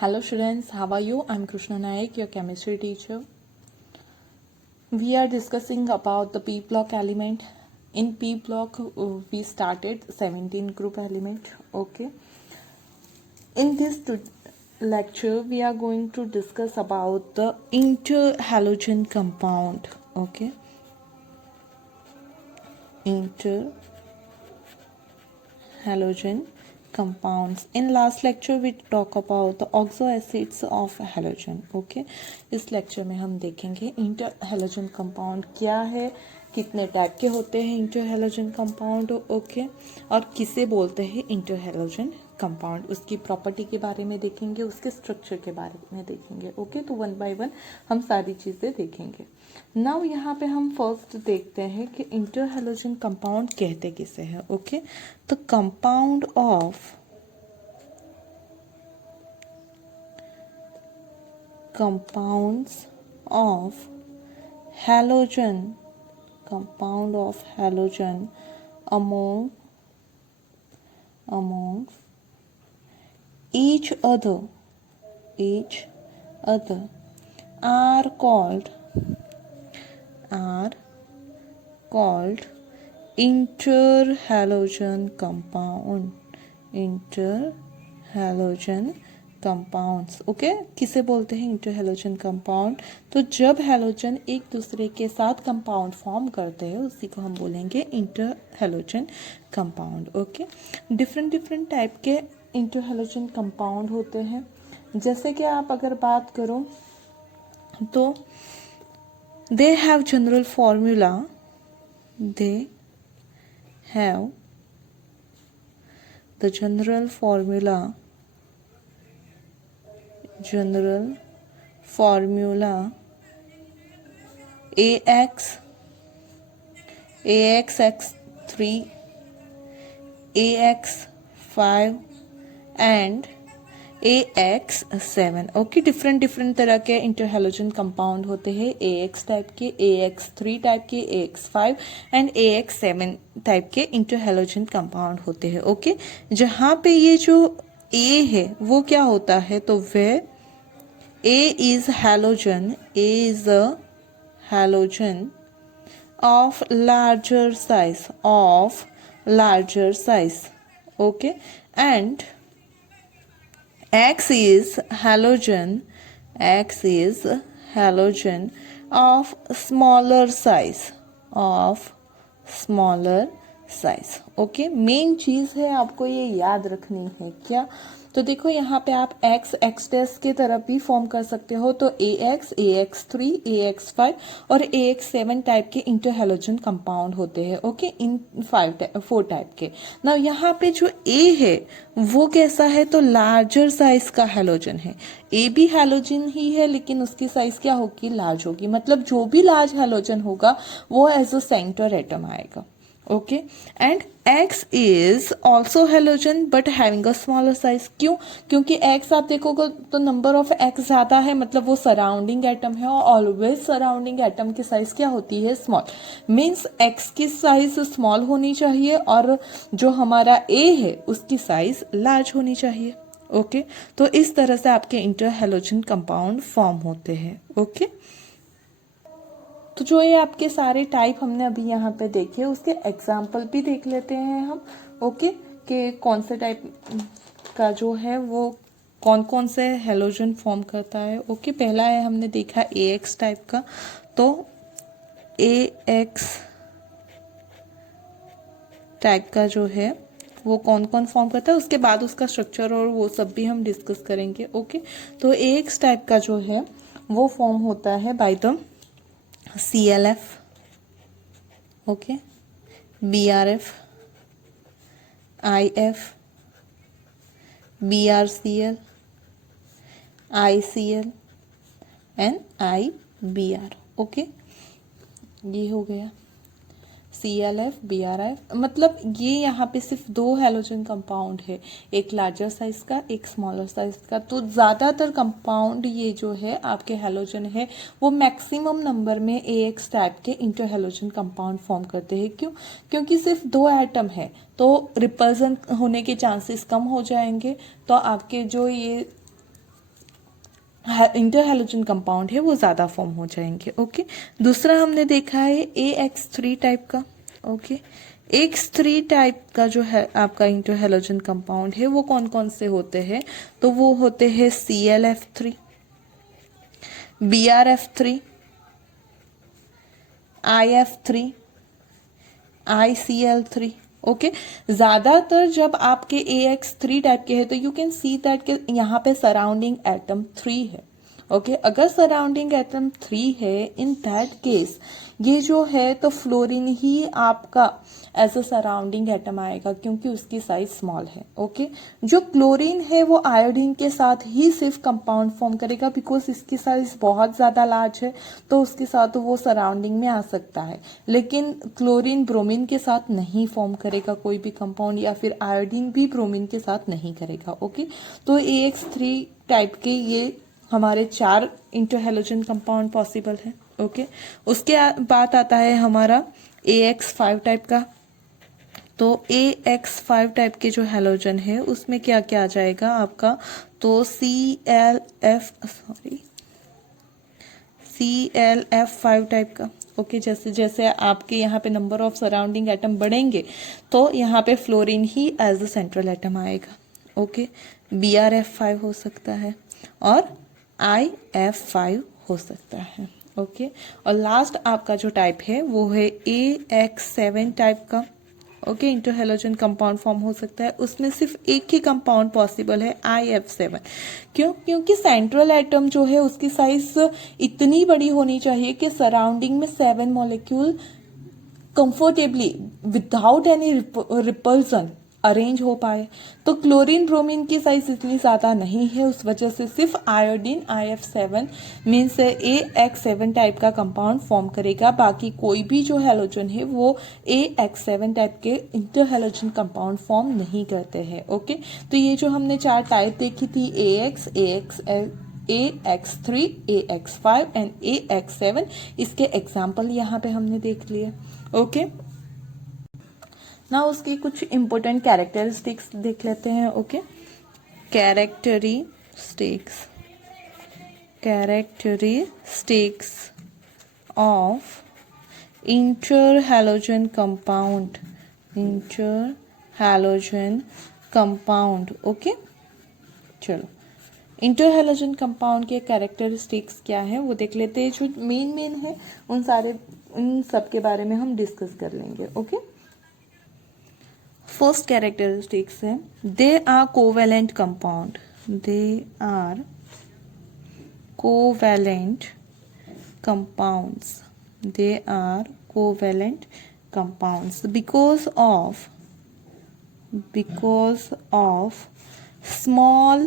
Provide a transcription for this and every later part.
Hello students, how are you? I'm Krishna Naik, your chemistry teacher. We are discussing about the P block element. In P block, we started 17 group element. Okay. In this lecture, we are going to discuss about the interhalogen compound. Okay. Interhalogen compounds. In last lecture we talk about the oxo acids of halogen. Okay, इस lecture में हम देखेंगे inter halogen compound क्या है, कितने type के होते हैं इंटर हेलोजन कंपाउंड. ओके, और किसे बोलते हैं इंटर हेलोजन कंपाउंड, उसकी प्रॉपर्टी के बारे में देखेंगे, उसके स्ट्रक्चर के बारे में देखेंगे. ओके, तो वन बाय वन हम सारी चीज़ें देखेंगे. नाउ यहाँ पे हम फर्स्ट देखते हैं कि इंटर हेलोजन कंपाउंड कहते किसे हैं. ओके, तो compound of compounds of halogen among each other are called interhalogen compounds. Okay, किसे बोलते हैं इंटरहेलोजन कंपाउंड? तो जब हेलोजन एक दूसरे के साथ कंपाउंड फॉर्म करते हैं उसी को हम बोलेंगे इंटरहेलोजन कंपाउंड. ओके, डिफरेंट टाइप के इंटरहेलोजन कंपाउंड होते हैं. जैसे कि आप अगर बात करो तो they have general formula, general formula AX3, AX5 and AX7. Okay, different तरह के इंटरहेलोजन कंपाउंड होते हैं. AX टाइप के, AX3 टाइप के, AX5 एंड AX7 टाइप के इंटरहेलोजन कंपाउंड होते हैं. ओके, जहाँ पे ये जो A है वो क्या होता है, तो वह A is a halogen of larger size. Okay, and X is halogen of smaller size. Okay, main चीज है आपको ये याद रखनी है. क्या? तो देखो यहाँ पे आप एक्स टेस्ट के तरफ भी फॉर्म कर सकते हो. तो AX3, AX5 और AX7 टाइप के इंटरहेलोजन कंपाउंड होते हैं. ओके, इन 4 टाइप के. ना यहाँ पे जो A है वो कैसा है, तो लार्जर साइज का हेलोजन है. A भी हेलोजन ही है लेकिन उसकी साइज क्या होगी, लार्ज होगी. मतलब जो भी लार्ज हेलोजन होगा वो एज अ सेंटर एटम आएगा. Okay, and X is also halogen but having a smaller size. क्यों? क्योंकि X आप देखोगे तो नंबर ऑफ X ज्यादा है, मतलब वो सराउंडिंग एटम है और ऑलवेज सराउंडिंग एटम की साइज क्या होती है, स्मॉल. मीन्स X की साइज स्मॉल होनी चाहिए और जो हमारा A है उसकी साइज लार्ज होनी चाहिए. ओके, तो इस तरह से आपके इंटरहेलोजन कंपाउंड फॉर्म होते हैं. ओके, तो जो ये आपके सारे टाइप हमने अभी यहाँ पे देखे उसके एग्जाम्पल भी देख लेते हैं हम. ओके, कि कौन से टाइप का जो है वो कौन से हेलोजन फॉर्म करता है. ओके, पहला है हमने देखा AX टाइप का. तो AX टाइप का जो है वो कौन फॉर्म करता है, उसके बाद उसका स्ट्रक्चर और वो सब भी हम डिस्कस करेंगे. ओके, तो AX टाइप का जो है वो फॉर्म होता है by the CLF, okay, BRF, IF, BRCL, ICL and IBR. Okay, ये हो गया CLF, BRF. मतलब ये यहाँ पे सिर्फ 2 हेलोजन कंपाउंड है, एक लार्जर साइज का, एक स्मॉलर साइज का. तो ज़्यादातर कंपाउंड ये जो है आपके हेलोजन है वो मैक्सिमम नंबर में AX टाइप के इंटरहेलोजन कंपाउंड फॉर्म करते हैं. क्यों? क्योंकि सिर्फ 2 एटम है तो रिपल्सन होने के चांसेस कम हो जाएंगे. तो आपके जो ये इंटर हैलोजन कंपाउंड है वो ज़्यादा फॉर्म हो जाएंगे। ओके, दूसरा हमने देखा है AX3 टाइप का। ओके, AX3 टाइप का जो है आपका इंटर हैलोजन कंपाउंड है वो कौन कौन से होते हैं, तो वो होते हैं ClF3, BrF3, IF3, ICl3। Okay, ज्यादातर जब आपके AX3 टाइप के हैं तो यू कैन सी दैट के यहाँ पे सराउंडिंग एटम 3 है। ओके, अगर सराउंडिंग एटम 3 है, इन दैट केस ये जो है तो फ्लोरीन ही आपका एज अ सराउंडिंग एटम आएगा क्योंकि उसकी साइज स्मॉल है। ओके, जो क्लोरीन है वो आयोडीन के साथ ही सिर्फ कंपाउंड फॉर्म करेगा बिकॉज इसकी साइज बहुत ज्यादा लार्ज है, तो उसके साथ वो सराउंडिंग में आ सकता है। लेकिन क्लोरीन ब्रोमीन के साथ नहीं फॉर्म करेगा कोई भी कंपाउंड, या फिर आयोडीन भी ब्रोमीन के साथ नहीं करेगा। ओके, तो AX3 टाइप के ये हमारे 4 इंटरहैलोजन कंपाउंड पॉसिबल है। ओके, उसके बाद आता है हमारा AX5 टाइप का। तो AX5 टाइप के जो हैलोजन है उसमें क्या क्या आ जाएगा आपका, तो ClF5 टाइप का। ओके, जैसे जैसे आपके यहाँ पे नंबर ऑफ सराउंडिंग एटम बढ़ेंगे तो यहाँ पे फ्लोरीन ही एज द सेंट्रल एटम आएगा। ओके, BrF5 हो सकता है और IF5 हो सकता है। ओके, और लास्ट आपका जो टाइप है वो है AX7 टाइप का। ओके, इंटरहैलोजन कंपाउंड फॉर्म हो सकता है, उसमें सिर्फ एक ही कंपाउंड पॉसिबल है IF7। क्यों? क्योंकि सेंट्रल एटम जो है उसकी साइज इतनी बड़ी होनी चाहिए कि सराउंडिंग में 7 molecule comfortably without any repulsion arrange हो पाए। तो क्लोरीन ब्रोमीन की साइज इतनी ज्यादा नहीं है, उस वजह से सिर्फ iodine IF7 means AX7 type का कंपाउंड फॉर्म करेगा। बाकी कोई भी जो हैलोजन है वो AX7 टाइप के इंटरहैलोजन कंपाउंड फॉर्म नहीं करते हैं। ओके, तो ये जो हमने 4 टाइप देखी थी, AX3, AX5 एंड AX7, इसके एग्जाम्पल यहाँ पे हमने देख लिए। ओके, ना उसकी कुछ इंपॉर्टेंट कैरेक्टरिस्टिक्स देख लेते हैं। Okay, characteristics of interhalogen compound. Okay, चलो इंटरहैलोजन कंपाउंड के कैरेक्टरिस्टिक्स क्या है वो देख लेते हैं। जो मेन है उन सब के बारे में हम डिस्कस कर लेंगे। ओके, फर्स्ट कैरेक्टरिस्टिक्स है they are covalent compound. They are covalent compounds because of small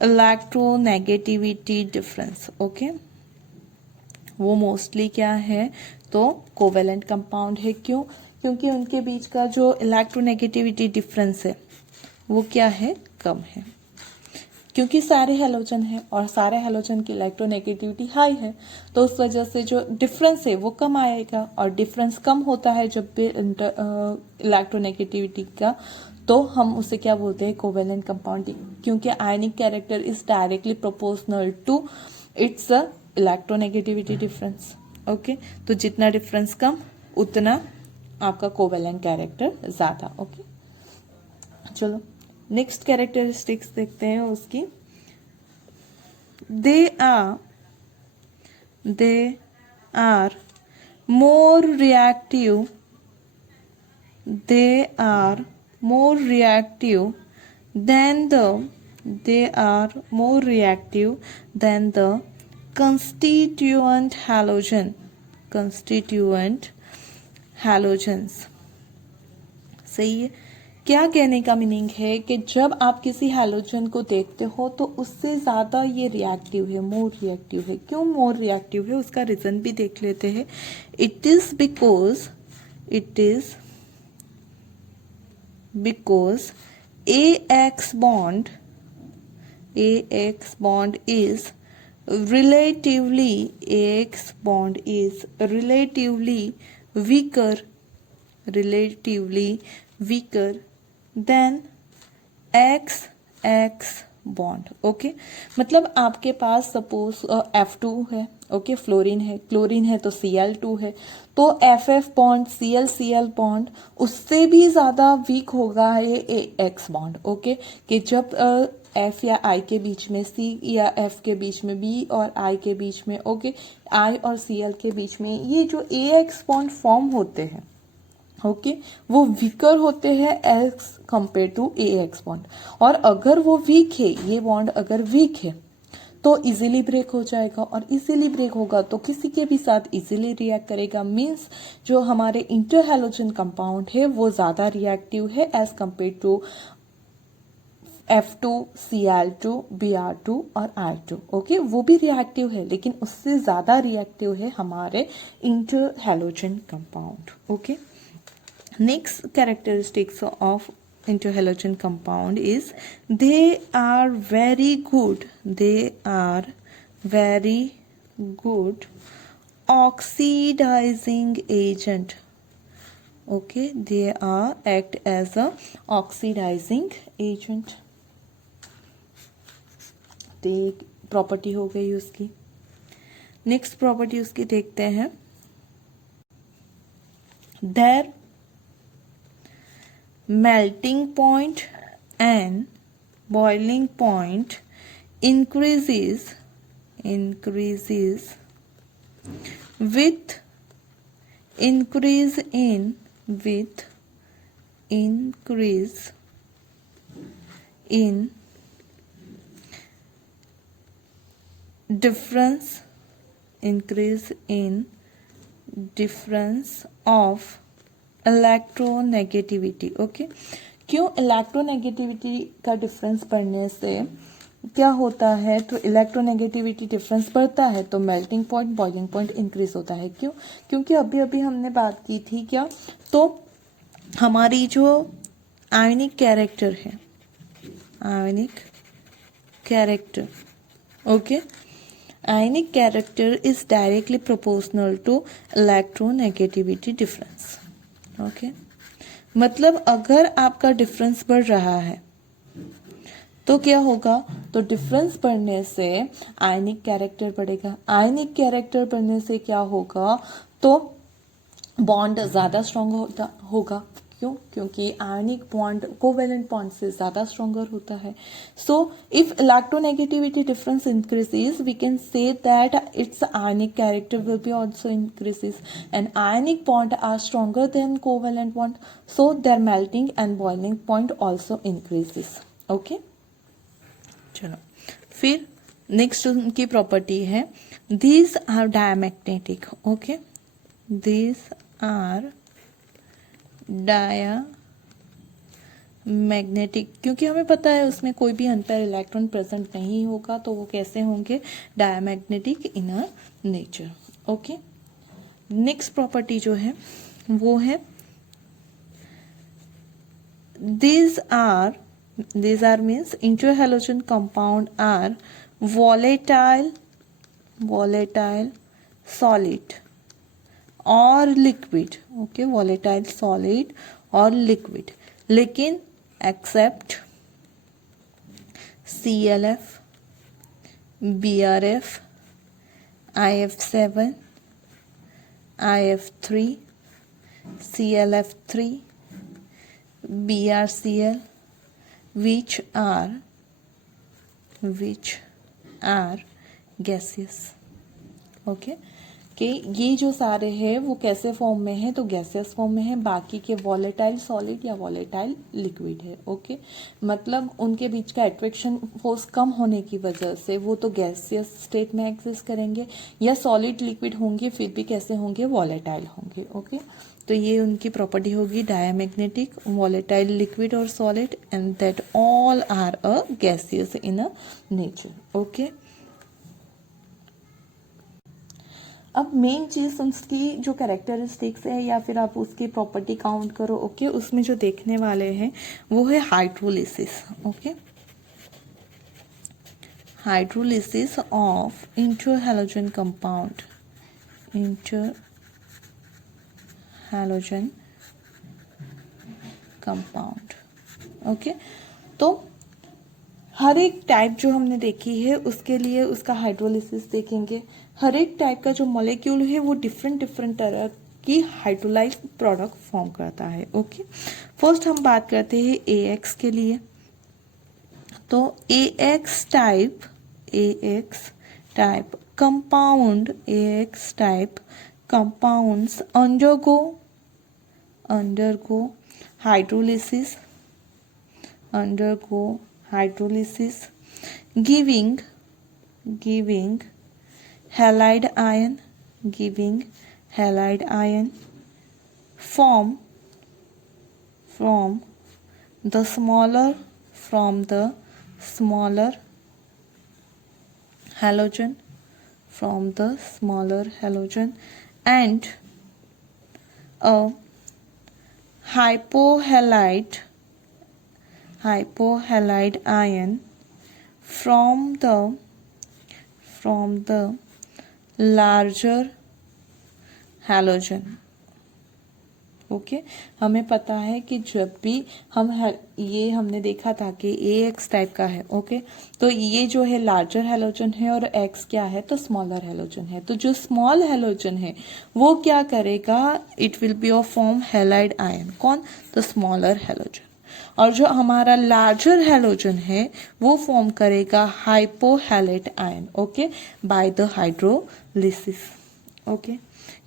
electronegativity difference। Okay, वो मोस्टली क्या है तो कोवेलेंट कंपाउंड है। क्यों? क्योंकि उनके बीच का जो इलेक्ट्रोनेगेटिविटी डिफरेंस है वो क्या है, कम है। क्योंकि सारे हैलोजन है और सारे हैलोजन की इलेक्ट्रोनेगेटिविटी हाई है, तो उस वजह से जो डिफरेंस है वो कम आएगा। और डिफरेंस कम होता है जब भी इलेक्ट्रोनेगेटिविटी का, तो हम उसे क्या बोलते हैं, कोवेलेंट कंपाउंड। क्योंकि ionic character is directly proportional to its electronegativity difference. Okay, तो जितना डिफरेंस कम उतना आपका कोवेलेंट कैरेक्टर ज्यादा। ओके, चलो नेक्स्ट कैरेक्टरिस्टिक्स देखते हैं उसकी। They are more reactive than the constituent halogens। सही है। क्या कहने का मीनिंग है कि जब आप किसी हैलोजन को देखते हो तो उससे ज्यादा ये रिएक्टिव है, मोर रिएक्टिव है। क्यों मोर रिएक्टिव है, उसका रीजन भी देख लेते हैं। It is because AX bond is relatively weaker than XX bond. Okay, मतलब आपके पास सपोज F2 है, ओके, फ्लोरीन है, क्लोरीन है तो Cl2 है, तो FF बॉन्ड, Cl बॉन्ड उससे भी ज्यादा वीक होगा ये AX बॉन्ड। ओके, कि जब F या I के बीच में, C या F के बीच में, B और I के बीच में, ओके, I और Cl के बीच में ये जो AX बॉन्ड फॉर्म होते हैं, ओके, वो वीकर होते हैं as compare to AX bond. और अगर वो वीक है, ये बॉन्ड अगर वीक है तो इजीली ब्रेक हो जाएगा, और इजीली ब्रेक होगा तो किसी के भी साथ इजीली रिएक्ट करेगा। मींस जो हमारे इंटरहैलोजन कंपाउंड है वो ज्यादा रिएक्टिव है as compare to F2, Cl2, Br2 और R2। ओके, वो भी रिएक्टिव है लेकिन उससे ज्यादा रिएक्टिव है हमारे interhalogen compound. Okay, next characteristics of interhalogen compound is they are very good oxidizing agent। okay, they are act as a oxidizing agent। तो एक प्रॉपर्टी हो गई उसकी। नेक्स्ट प्रॉपर्टी उसकी देखते हैं, their melting point and boiling point increases with increase in difference of electronegativity. Okay, क्यों electronegativity का डिफरेंस बढ़ने से क्या होता है, तो इलेक्ट्रोनेगेटिविटी डिफरेंस बढ़ता है तो melting point, boiling point increase होता है। क्यों? क्योंकि अभी अभी हमने बात की थी क्या, तो हमारी जो आयनिक कैरेक्टर है, आयनिक character, okay, ionic character is directly proportional to electronegativity difference। Okay, मतलब अगर आपका डिफरेंस बढ़ रहा है तो क्या होगा, तो डिफरेंस बढ़ने से आयनिक कैरेक्टर बढ़ेगा। आयनिक कैरेक्टर बढ़ने से क्या होगा, तो बॉन्ड ज्यादा स्ट्रॉन्ग होगा। क्यों? क्योंकि आयनिक बॉन्ड कोवेलेंट बॉन्ड से ज्यादा स्ट्रॉन्गर होता है। So if electronegativity difference increases, we can say that its ionic character will be also increases, and ionic bond are stronger than covalent bond, so their melting and boiling point also increases. Okay, चलो फिर next उनकी property है, these are diamagnetic. Okay, these are diamagnetic, क्योंकि हमें पता है उसमें कोई भी अंतर इलेक्ट्रॉन प्रेजेंट नहीं होगा, तो वो कैसे होंगे, diamagnetic in nature. Okay, next property जो है वो है these are means interhalogen compound are volatile solid और लिक्विड। ओके, volatile solid और लिक्विड, लेकिन except CLF, BRF, IF7, IF3, CLF3, BRCl, which are gaseous। Okay, कि ये जो सारे हैं वो कैसे फॉर्म में है, तो गैसियस फॉर्म में है, बाकी के वॉलेटाइल सॉलिड या वॉलेटाइल लिक्विड है। ओके, मतलब उनके बीच का अट्रैक्शन फोर्स कम होने की वजह से वो तो गैसियस स्टेट में एग्जिस्ट करेंगे, या सॉलिड लिक्विड होंगे फिर भी कैसे होंगे, वॉलेटाइल होंगे। ओके, तो ये उनकी प्रॉपर्टी होगी, डायमैग्नेटिक, वॉलेटाइल लिक्विड और solid, and that all are a gaseous in a nature. Okay, अब मेन चीज उसकी जो कैरेक्टरिस्टिक्स है या फिर आप उसकी प्रॉपर्टी काउंट करो, ओके, उसमें जो देखने वाले हैं वो है hydrolysis. Okay, hydrolysis of interhalogen compound, interhalogen compound. Okay, तो हर एक टाइप जो हमने देखी है उसके लिए उसका हाइड्रोलिसिस देखेंगे। हर एक टाइप का जो मॉलिक्यूल है वो डिफरेंट डिफरेंट तरह की हाइड्रोलाइज प्रोडक्ट फॉर्म करता है। ओके, फर्स्ट हम बात करते हैं AX के लिए। तो AX type compounds undergo hydrolysis giving halide ion from the smaller halogen and a hypohalide ion from the larger halogen। Okay, हमें पता है कि जब भी ये हमने देखा था कि AX टाइप का है। ओके, तो ये जो है लार्जर हेलोजन है और X क्या है तो स्मॉलर हेलोजन है। तो जो स्मॉल हेलोजन है वो क्या करेगा, it will B of form halide ion. कौन, तो स्मॉलर हेलोजन। और जो हमारा लार्जर हेलोजन है वो फॉर्म करेगा hypohalite ion. Okay, by the hydrolysis. Okay,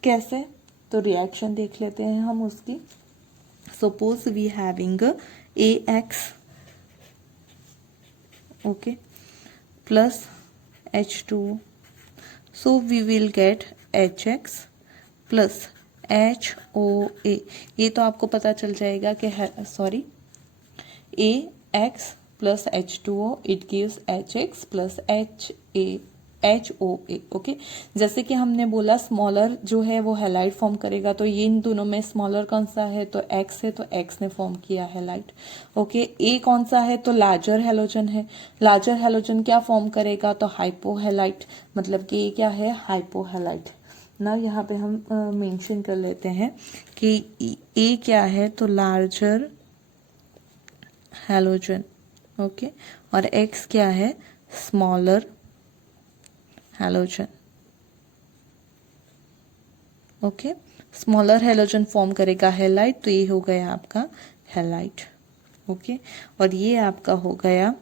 कैसे, तो रिएक्शन देख लेते हैं हम उसकी। Suppose we having AX okay plus H2O, so we will get HX plus HOA। ये तो आपको पता चल जाएगा कि sorry AX plus H2O it gives HX plus HOA। Okay, जैसे कि हमने बोला स्मॉलर जो है वो हैलाइड फॉर्म करेगा, तो ये इन दोनों में स्मॉलर कौन सा है तो X है, तो X ने फॉर्म किया हैलाइड। ओके, A कौन सा है तो लार्जर हेलोजन है। लार्जर हेलोजन क्या फॉर्म करेगा तो हाइपोहैलाइट, मतलब कि ये क्या है हाइपोहैलाइट। ना यहाँ पे हम मेंशन कर लेते हैं कि A क्या है तो लार्जर हेलोजन। ओके, और X क्या है smaller halogen. Okay, smaller halogen form करेगा हैलाइड, तो ये हो गया आपका हैलाइड। ओके, और ये आपका हो गया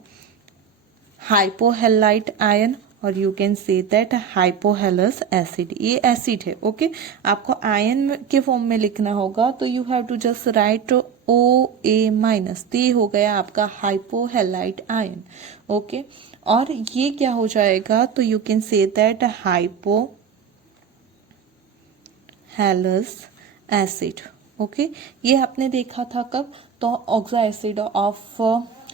हाइपोहैलाइट आयन, और you can say that hypohalous acid. ये एसिड है। ओके, आपको आयन के फॉर्म में लिखना होगा तो you have to just write OA minus, तो ये हो गया आपका हाइपोहैलाइट आयन। ओके, और ये क्या हो जाएगा तो you can say that hypohalous acid. Okay, ये आपने देखा था कब, तो ऑक्सा एसिड ऑफ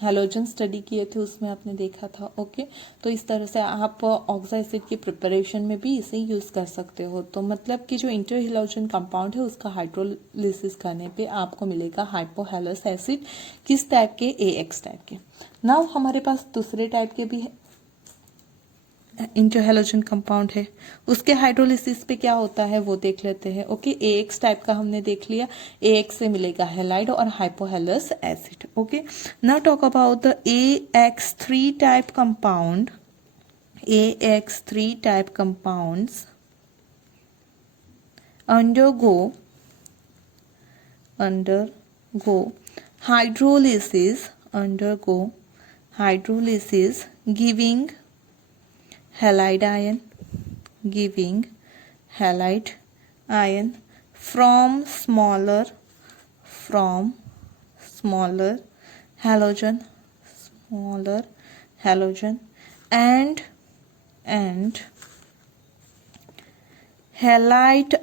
हेलोजन स्टडी किए थे उसमें आपने देखा था। ओके, तो इस तरह से आप ऑक्सा एसिड की प्रिपरेशन में भी इसे यूज कर सकते हो। तो मतलब कि जो इंटरहेलोजन कंपाउंड है उसका हाइड्रोलिसिस करने पे आपको मिलेगा हाइपोहेलस एसिड, किस टाइप के, AX टाइप के। नाउ हमारे पास दूसरे टाइप के भी इंटरहेलोजन कंपाउंड है, उसके हाइड्रोलिसिस पे क्या होता है वो देख लेते हैं। ओके, AX टाइप का हमने देख लिया, AX से मिलेगा हैलाइड और hypohalous acid. Okay, now talk about the AX3 type compound. AX3 type compounds undergo hydrolysis giving halide ion from smaller halogen and halide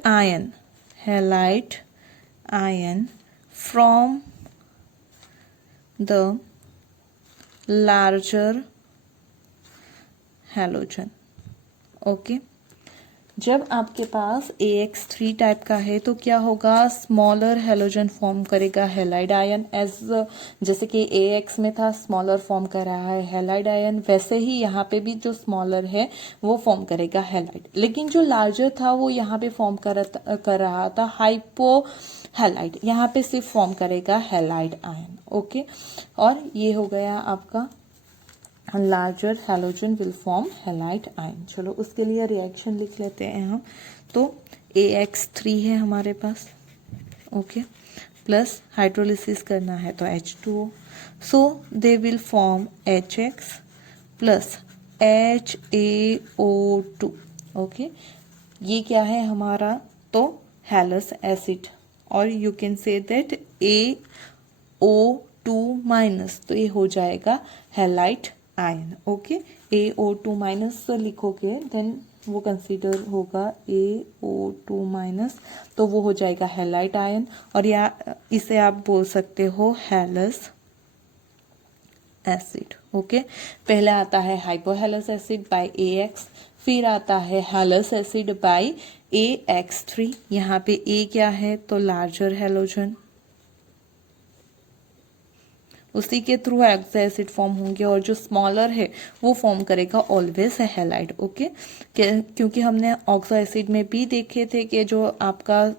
ion from the larger halogen। Okay, जब आपके पास AX3 type का है तो क्या होगा, smaller halogen form करेगा halide ion, as जैसे कि AX में था स्मॉलर फॉर्म कर रहा है हैलाइड आयन, वैसे ही यहाँ पे भी जो स्मॉलर है वो फॉर्म करेगा हैलाइड। लेकिन जो लार्जर था वो यहाँ पे फॉर्म कर रहा था हाइपोहैलाइड, यहाँ पे सिर्फ फॉर्म करेगा हैलाइड आयन। ओके, और ये हो गया आपका larger halogen will form halide ion. चलो उसके लिए रिएक्शन लिख लेते हैं हम। तो AX3 है हमारे पास, ओके, प्लस हाइड्रोलिसिस करना है तो H2O, so they will form HX plus HaO2, okay. ये क्या है हमारा, तो हैलस एसिड, और you can say that AO2 minus, तो ये हो जाएगा highlight ion, okay. AO2 minus लिखोगे देन वो कंसीडर होगा AO2 माइनस, तो वो हो जाएगा हैलाइट आयन, और या इसे आप बोल सकते हो हैलस एसिड, ओके। पहले आता है हाइपोहैलस एसिड बाय AX, फिर आता है हैलस एसिड बाय AX3। यहाँ पे A क्या है, तो लार्जर हैलोजन, उसी के थ्रू ऑक्सो एसिड फॉर्म होंगे, और जो स्मॉलर है वो फॉर्म करेगा ऑलवेज हैलाइड, ओके। क्योंकि हमने ऑक्सो एसिड में भी देखे थे कि जो आपका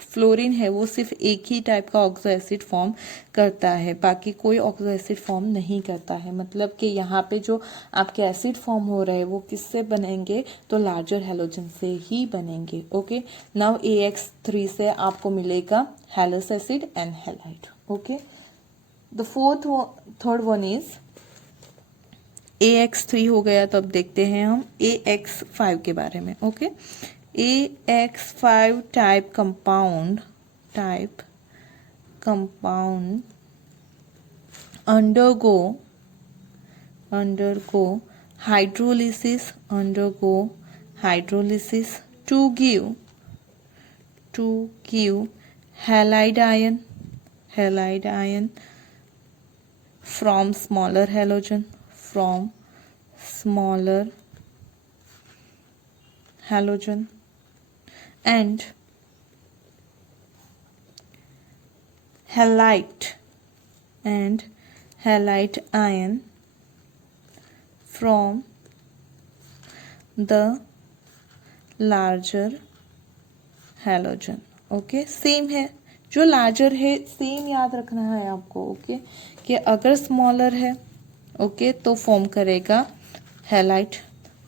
फ्लोरीन है वो सिर्फ एक ही टाइप का ऑक्सो एसिड फॉर्म करता है, बाकी कोई ऑक्सो एसिड फॉर्म नहीं करता है। मतलब कि यहाँ पे जो आपके एसिड फॉर्म हो रहे हैं वो किससे बनेंगे, तो लार्जर हैलोजन से ही बनेंगे, ओके। नाउ AX3 से आपको मिलेगा halous acid and halide, okay. The third one is AX3 हो गया, तो अब देखते हैं हम AX5 के बारे में, okay. AX5 type compound undergo hydrolysis to give halide ion from smaller halogen, and halide ion from the larger halogen, okay. Same है, जो लार्जर है सेम याद रखना है आपको, ओके, कि अगर स्मॉलर है, ओके, तो फॉर्म करेगा हैलाइट,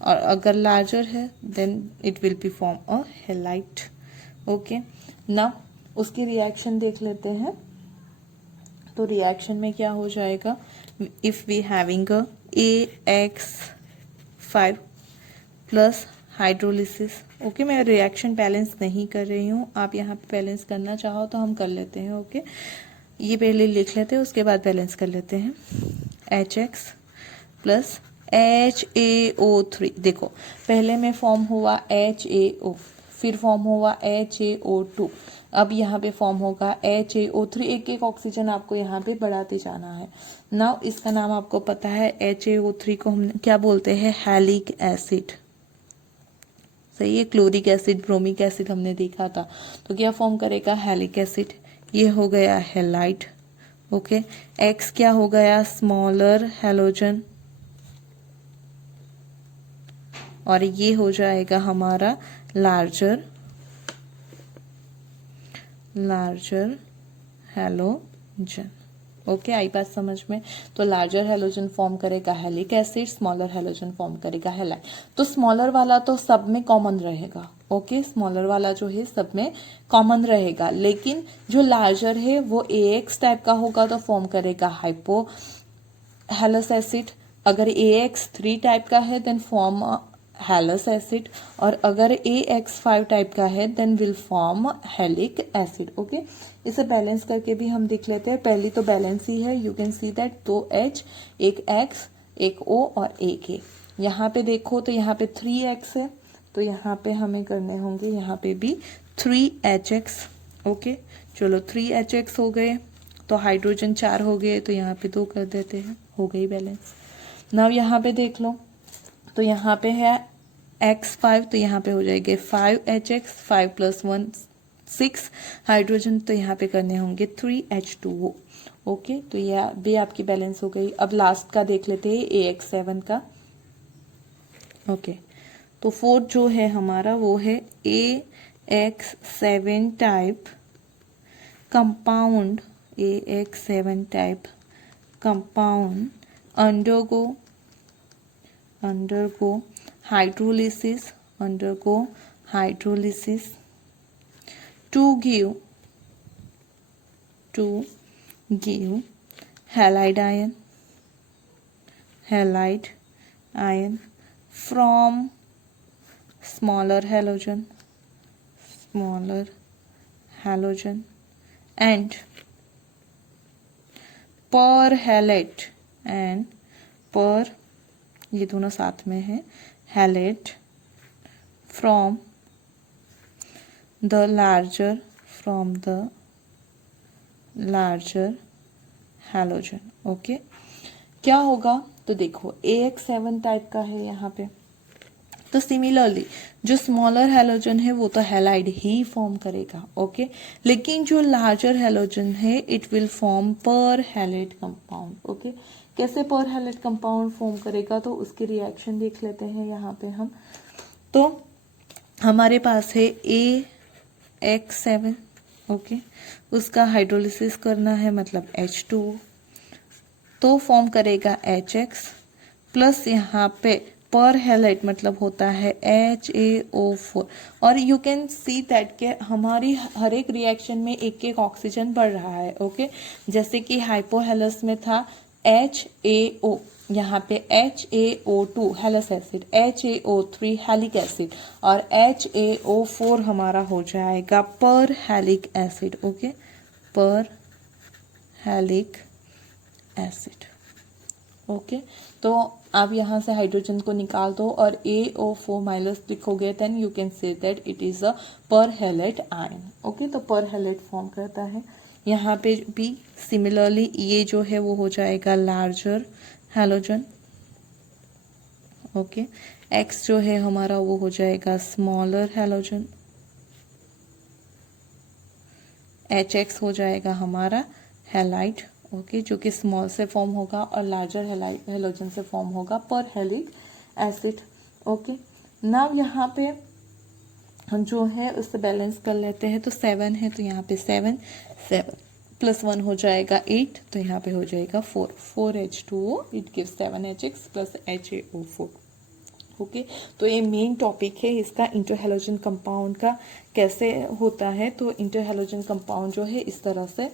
और अगर लार्जर है then it will be form a halite, okay. ना उसकी रिएक्शन देख लेते हैं। तो रिएक्शन में क्या हो जाएगा, if we having AX5 plus hydrolysis, okay. मैं रिएक्शन बैलेंस नहीं कर रही हूँ, आप यहाँ पे बैलेंस करना चाहो तो हम कर लेते हैं, ओके। ये पहले लिख लेते हैं, उसके बाद बैलेंस कर लेते हैं। HX प्लस HaO3, देखो पहले में फॉर्म हुआ HaO, फिर फॉर्म हुआ HaO2, अब यहाँ पे फॉर्म होगा HaO3। एक एक ऑक्सीजन आपको यहाँ पे बढ़ाते जाना है। नाउ इसका नाम आपको पता है, HaO3 को हम क्या बोलते हैं, हैलिक एसिड, सही है। क्लोरिक एसिड, ब्रोमिक एसिड हमने देखा था, तो क्या फॉर्म करेगा, हैलिक एसिड। ये हो गया हैलाइड, ओके। X क्या हो गया, स्मॉलर हैलोजन, और ये हो जाएगा हमारा लार्जर हैलोजन, ओके। आई बात समझ में। तो लार्जर हैलोजन फॉर्म करेगा हैलिक एसिड, स्मॉलर हैलोजन फॉर्म करेगा हैलाइड। तो स्मॉलर वाला तो सब में कॉमन रहेगा, ओके। स्मॉलर वाला जो है सब में कॉमन रहेगा, लेकिन जो लार्जर है वो AX टाइप का होगा तो फॉर्म करेगा हाइपो हैलस एसिड। अगर AX3 टाइप का है देन फॉर्म हैलस एसिड, और अगर AX5 टाइप का है then will form halic acid, okay. इसे बैलेंस करके भी हम देख लेते हैं। पहली तो बैलेंस ही है, you can see that, 2 H, एक X, एक O और एक A। यहाँ पे देखो तो यहाँ पे 3X है, तो यहाँ पे हमें करने होंगे यहाँ पे भी 3HX, ओके। चलो 3HX हो गए, तो हाइड्रोजन 4 हो गए, तो यहाँ पे 2 कर देते हैं, हो गई बैलेंस। नाउ यहाँ पे देख लो, तो यहाँ पे है X5, तो यहाँ पे हो जाएंगे 5HX, 5 + 1 6 हाइड्रोजन, तो यहाँ पे करने होंगे 3H2O, ओके। तो यह भी आपकी बैलेंस हो गई। अब लास्ट का देख लेते हैं AX7 का, ओके। तो फोर्थ जो है हमारा वो है AX7 type compound undergo undergo hydrolysis, undergo hydrolysis to give halide ion from smaller halogen and perhalate ये दोनों साथ में है, halate from the larger halogen. Okay, क्या होगा तो देखो AX7 टाइप का है यहाँ पे, तो सिमिलरली जो स्मॉलर हैलोजन है वो तो हैलाइड ही फॉर्म करेगा. ओके, लेकिन जो लार्जर हैलोजन है इट विल फॉर्म पर हैलेट कंपाउंड. ओके, कैसे पर हैलेट कंपाउंड फॉर्म करेगा तो उसके रिएक्शन देख लेते हैं यहाँ पे हम. तो हमारे पास है AX7. ओके, उसका हाइड्रोलिसिस करना है मतलब H2 तो फॉर्म करेगा HX प्लस यहाँ पे पर हैलाइट मतलब होता है HaO4. और यू कैन सी दैट के हमारी हर एक रिएक्शन में एक एक ऑक्सीजन बढ़ रहा है. ओके, जैसे कि हाइपोहेलस में था HaO, यहाँ पे HaO2 हेलस एसिड, HaO3 हैलिक एसिड और HaO4 हमारा हो जाएगा पर हैलिक एसिड. ओके, पर हैलिक एसिड. ओके, तो आप यहाँ से हाइड्रोजन को निकाल दो और AO4 माइनस लिखोगे then you can say that it is a perhalate ion. Okay, तो पर हैलेट फॉर्म करता है. यहाँ पे भी सिमिलरली ये जो है वो हो जाएगा लार्जर हैलोजन. ओके, X जो है हमारा वो हो जाएगा स्मॉलर हैलोजन, HX हो जाएगा हमारा हैलाइड. ओके, जो कि स्मॉल से फॉर्म होगा और लार्जर हैलोजन से फॉर्म होगा पर हैलिक एसिड. ओके, नाउ यहाँ पे हम जो है उससे बैलेंस कर लेते हैं. तो 7 है तो यहाँ पे 7 प्लस 1 हो जाएगा 8, तो यहाँ पे हो जाएगा 4H2O. It gives 7HX plus HaO4. Okay, तो ये मेन टॉपिक है इसका इंटरहैलोजन कंपाउंड का कैसे होता है. तो इंटरहैलोजन कंपाउंड जो है इस तरह से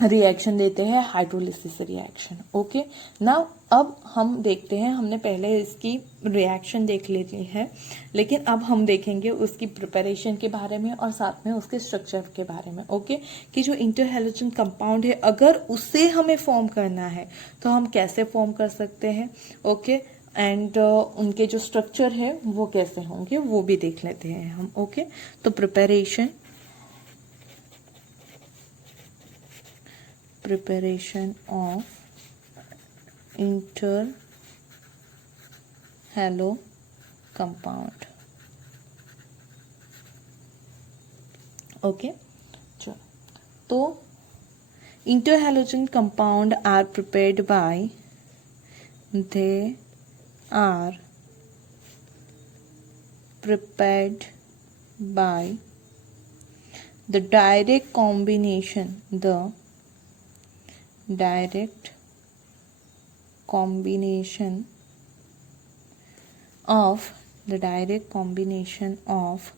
रिएक्शन देते हैं, हाइड्रोलिसिस रिएक्शन. ओके, नाउ अब हम देखते हैं, हमने पहले इसकी रिएक्शन देख ली है लेकिन अब हम देखेंगे उसकी प्रिपरेशन के बारे में और साथ में उसके स्ट्रक्चर के बारे में. ओके, कि जो इंटरहैलोजन कंपाउंड है अगर उसे हमें फॉर्म करना है तो हम कैसे फॉर्म कर सकते हैं. ओके, एंड उनके जो स्ट्रक्चर है वो कैसे होंगे वो भी देख लेते हैं हम. ओके, तो preparation of interhallo compound. Okay, चलो, तो interhalogen compound are prepared by the direct combination of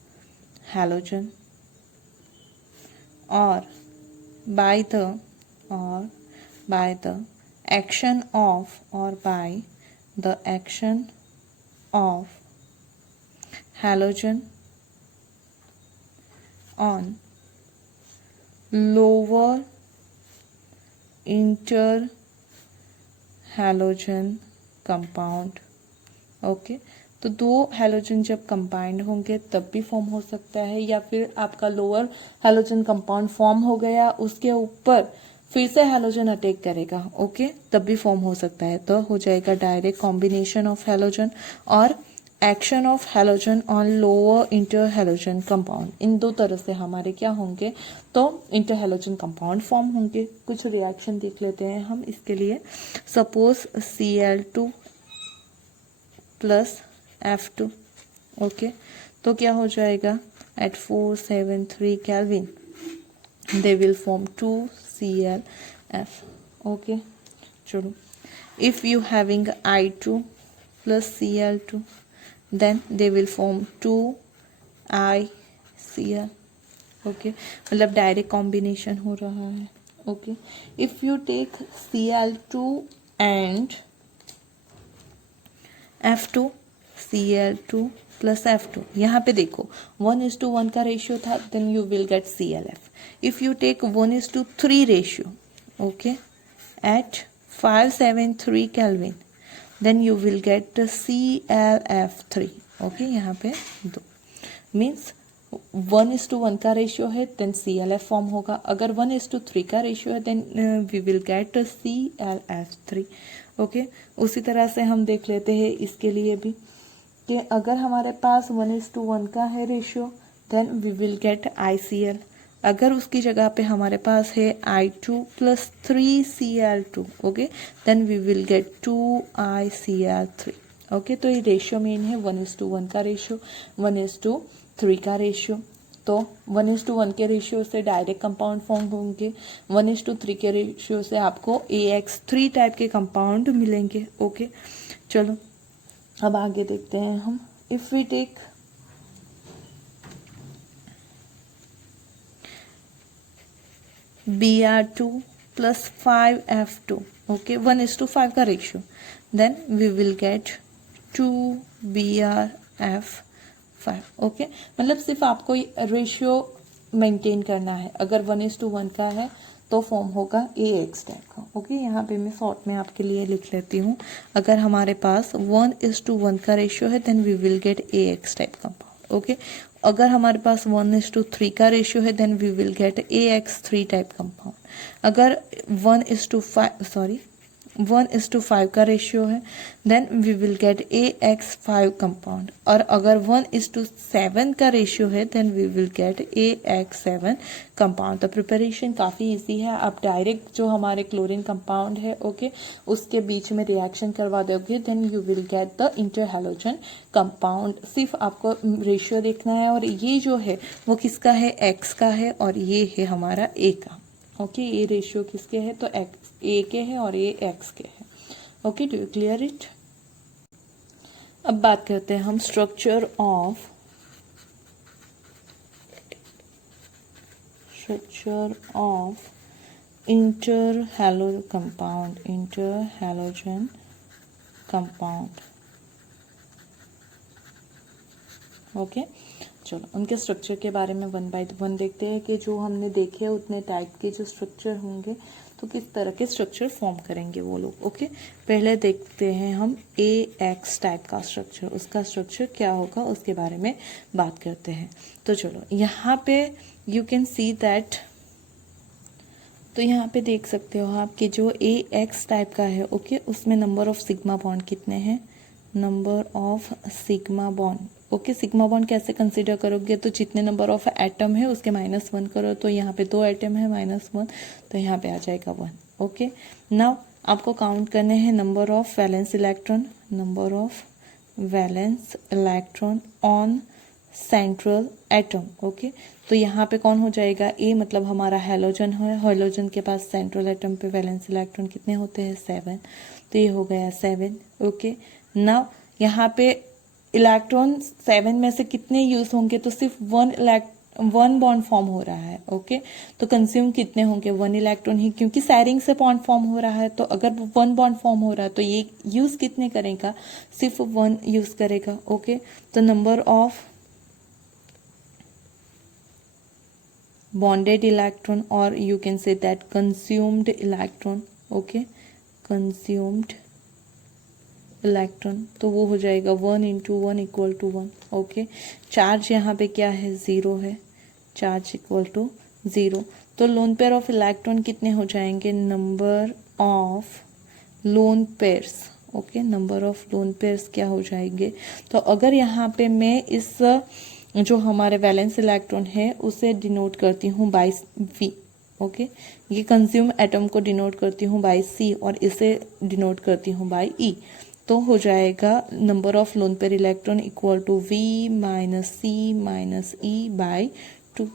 halogen or by the action of halogen on lower interhalogen compound. ओके, तो दो हैलोजन जब कंबाइंड होंगे तब भी फॉर्म हो सकता है, या फिर आपका लोअर हैलोजन कंपाउंड फॉर्म हो गया उसके ऊपर फिर से हैलोजन अटैक करेगा. ओके, तब भी फॉर्म हो सकता है. तो हो जाएगा डायरेक्ट कॉम्बिनेशन ऑफ हैलोजन और action of halogen on lower interhalogen compound. इन दो तरह से हमारे क्या होंगे तो इंटरहैलोजन कंपाउंड फॉर्म होंगे. कुछ रिएक्शन देख लेते हैं हम इसके लिए. Suppose Cl2 plus F2. Okay, तो क्या हो जाएगा at 473 kelvin they will form 2ClF. Okay, चलो, if you having I2 plus Cl2, then they will form 2ICl. Okay मतलब डायरेक्ट कॉम्बिनेशन हो रहा है. Okay if you take Cl2 and F2, Cl2 plus F2, यहाँ पे देखो 1:1 का ratio था, then you will get ClF. If you take 1:3 ratio, okay, at 573 Kelvin, then you will get ClF3. Okay यहाँ पे दो मीन्स 1:1 का रेशियो है देन ClF फॉर्म होगा. अगर 1:3 का रेशियो है then we will get ClF3. Okay उसी तरह से हम देख लेते हैं इसके लिए भी कि अगर हमारे पास 1:1 का है ratio then we will get ICl. अगर उसकी जगह पे हमारे पास है I2 plus 3Cl2, okay, then we will get 2ICl3. Okay तो ये रेशियो मेन है 1:1 का रेशियो, 1:3 का रेशियो. तो 1:1 के रेशियो से डायरेक्ट कंपाउंड फॉर्म होंगे, 1:3 के रेशियो से आपको AX3 टाइप के कंपाउंड मिलेंगे. ओके चलो अब आगे देखते हैं हम. If we take Br2 plus 5F2, okay 1:5 का ratio, then we will get 2BrF5. Okay मतलब सिर्फ आपको रेशियो मेंटेन करना है. अगर 1:1 का है तो फॉर्म होगा AX टाइप का. ओके यहाँ पे मैं शॉर्ट में आपके लिए लिख लेती हूँ. अगर हमारे पास 1:1 का रेशियो है then we will get AX type compound. Okay अगर हमारे पास 1:3 का रेशियो है then we will get AX3 type compound. अगर 1:5 का रेशियो है then we will get AX5 compound. और अगर 1:7 का रेशियो है then we will get AX7 compound. तो प्रिपरेशन काफ़ी इजी है. आप डायरेक्ट जो हमारे क्लोरीन कंपाउंड है ओके उसके बीच में रिएक्शन करवा दोगे then you will get the interhalogen compound. सिर्फ आपको रेशियो देखना है और ये जो है वो किसका है, X का है और ये है हमारा A का. ओके ये रेशियो किसके है तो A के है और ये X के है. Okay do you clear it. अब बात करते हैं हम structure of interhalogen compound. Okay चलो उनके स्ट्रक्चर के बारे में 1 बाय 1 देखते हैं कि जो हमने देखे उतने टाइप के जो स्ट्रक्चर होंगे तो किस तरह के स्ट्रक्चर फॉर्म करेंगे वो लोग. ओके पहले देखते हैं हम AX टाइप का स्ट्रक्चर. उसका स्ट्रक्चर क्या होगा उसके बारे में बात करते हैं. तो चलो यहाँ पे यू कैन सी दैट, तो यहाँ पे देख सकते हो आप कि जो AX टाइप का है ओके उसमें नंबर ऑफ सिग्मा बॉन्ड कितने हैं, number of sigma bond. Okay sigma bond कैसे कंसीडर करोगे तो जितने नंबर ऑफ एटम है उसके -1 करो. तो यहाँ पे 2 एटम है -1 तो यहाँ पे आ जाएगा 1. ओके नाउ आपको काउंट करने हैं number of valence electron on central atom. Okay तो यहाँ पे कौन हो जाएगा, A मतलब हमारा हैलोजन है. हैलोजन के पास सेंट्रल एटम पे वैलेंस इलेक्ट्रॉन कितने होते हैं 7, तो ये हो गया 7. ओके नाउ यहाँ पे इलेक्ट्रॉन 7 में से कितने यूज होंगे तो सिर्फ 1 बॉन्ड फॉर्म हो रहा है. ओके तो कंज्यूम कितने होंगे 1 इलेक्ट्रॉन ही, क्योंकि सैरिंग से बॉन्ड फॉर्म हो रहा है. तो अगर 1 बॉन्ड फॉर्म हो रहा है तो ये यूज कितने करेगा, सिर्फ 1 यूज करेगा. ओके तो number of bonded electron or you can say that consumed electron. okay consumed electron तो वो हो जाएगा 1 × 1 = 1. ओके चार्ज यहाँ पे क्या है 0 है, चार्ज इक्वल टू 0. तो लोन पेयर ऑफ इलेक्ट्रॉन कितने हो जाएंगे, number of lone pairs. Okay number of lone pairs क्या हो जाएंगे. तो अगर यहाँ पे मैं इस जो हमारे वैलेंस इलेक्ट्रॉन है उसे डिनोट करती हूँ बाय V. ओके ये कंज्यूम एटम को डिनोट करती हूँ बाय C और इसे डिनोट करती हूँ बाय E. तो हो जाएगा number of lone pair electron equal to V - C - E/2.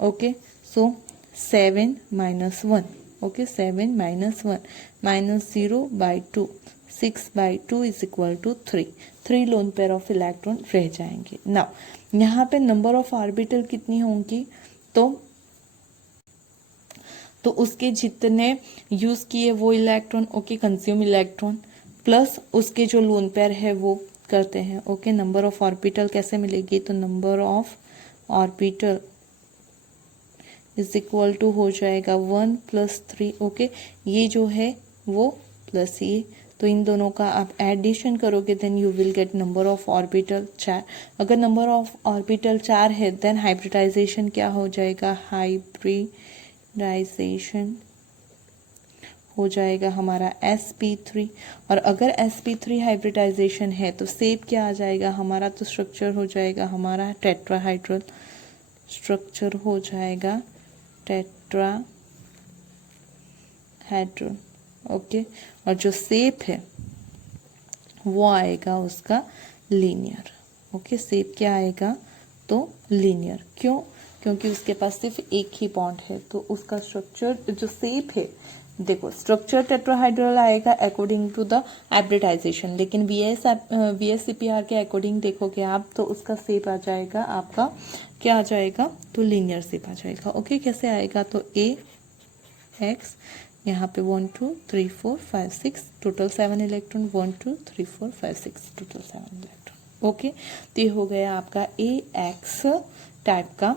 Okay so 7 - 1 okay 7 minus 1 minus 0/2 6/2 is equal to 3 lone pair of electron रह जाएंगे। नाउ यहाँ पे नंबर ऑफ ऑर्बिटल कितनी होंगी, तो उसके जितने यूज किए वो electron, okay consume electron, plus उसके जो लोन पेयर है वो करते हैं। ओके नंबर ऑफ ऑर्बिटल कैसे मिलेगी, तो number of orbital is equal to हो जाएगा 1 + 3। ओके ये जो है वो प्लस ये, तो इन दोनों का आप एडिशन करोगे then you will get number of orbital 4। अगर नंबर ऑफ ऑर्बिटल 4 है देन हाइब्रिडाइजेशन क्या हो जाएगा, हाइब्रिडाइजेशन हो जाएगा हमारा sp3। और अगर sp3 हाइब्रिडाइजेशन है तो शेप क्या आ जाएगा हमारा, तो स्ट्रक्चर हो जाएगा हमारा टेट्राहाइड्रल, स्ट्रक्चर हो जाएगा टेट्राहाइड्रल। ओके और जो शेप है वो आएगा उसका लीनियर। ओके शेप क्या आएगा, तो लीनियर। क्यों, क्योंकि उसके पास सिर्फ एक ही बॉन्ड है, तो उसका स्ट्रक्चर जो शेप है, देखो स्ट्रक्चर टेट्राहाइड्रल आएगा अकॉर्डिंग टू द हाइब्रिडाइजेशन, लेकिन VSCPR के अकॉर्डिंग देखोगे आप तो उसका शेप आ जाएगा आपका क्या आ जाएगा, तो लीनियर शेप आ जाएगा। ओके कैसे आएगा, तो AX यहाँ पे 1 2 3 4 5 6 total 7 electron, 1 2 3 4 5 6 total 7 electron. Okay तो ये हो गया आपका AX टाइप का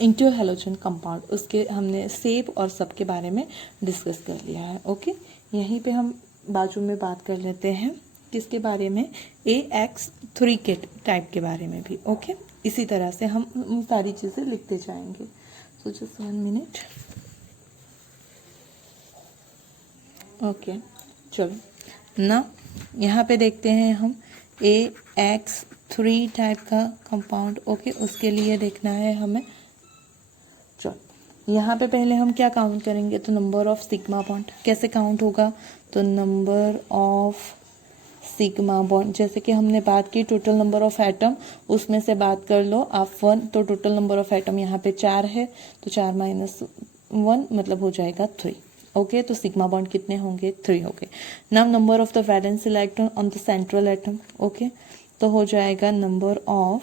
इंटर हैलोजन कंपाउंड। उसके हमने शेप और सब के बारे में डिस्कस कर लिया है। ओके यहीं पे हम बाजू में बात कर लेते हैं किसके बारे में, AX3 के टाइप के बारे में भी। ओके इसी तरह से हम सारी चीज़ें लिखते जाएंगे। So just 1 minute. ओके चलो ना यहाँ पे देखते हैं हम AX3 टाइप का कंपाउंड। ओके उसके लिए देखना है हमें, चलो यहाँ पे पहले हम क्या काउंट करेंगे, तो नंबर ऑफ सिग्मा बॉन्ड। कैसे काउंट होगा, तो नंबर ऑफ सिग्मा बॉन्ड, जैसे कि हमने बात की टोटल नंबर ऑफ एटम, उसमें से बात कर लो आप 1, तो टोटल नंबर ऑफ एटम यहाँ पे 4 है, तो 4 - 1 मतलब हो जाएगा 3। ओके तो सिग्मा बॉन्ड कितने होंगे, 3 होंगे। Now number of the valence electron on the central atom. Okay तो हो जाएगा number of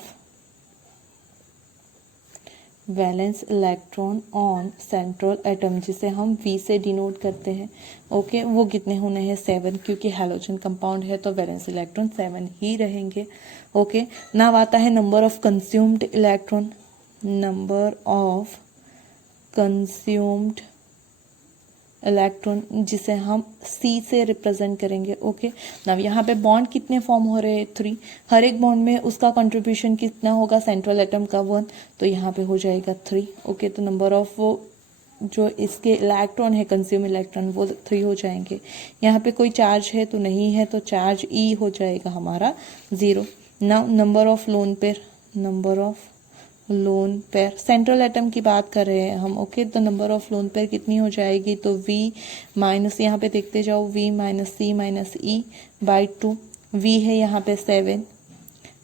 valence electron on central atom, जिसे हम V से डिनोट करते हैं। ओके वो कितने होने हैं, 7, क्योंकि हैलोजन कंपाउंड है तो वैलेंस इलेक्ट्रॉन 7 ही रहेंगे। ओके नाउ आता है number of consumed electron, number of consumed electron जिसे हम C से रिप्रेजेंट करेंगे। ओके नाउ यहाँ पे बॉन्ड कितने फॉर्म हो रहे हैं, 3। हर एक बॉन्ड में उसका कंट्रीब्यूशन कितना होगा, सेंट्रल एटम का 1, तो यहाँ पे हो जाएगा 3। ओके तो नंबर ऑफ वो जो इसके इलेक्ट्रॉन है कंज्यूम इलेक्ट्रॉन वो 3 हो जाएंगे। यहाँ पे कोई चार्ज है तो नहीं है, तो चार्ज E हो जाएगा हमारा 0। Now number of lone pair, number of lone pair central atom की बात कर रहे हैं हम। ओके तो नंबर ऑफ लोन पेयर कितनी हो जाएगी, तो V माइनस, यहाँ पे देखते जाओ, V - C - E/2। V है यहाँ पे 7,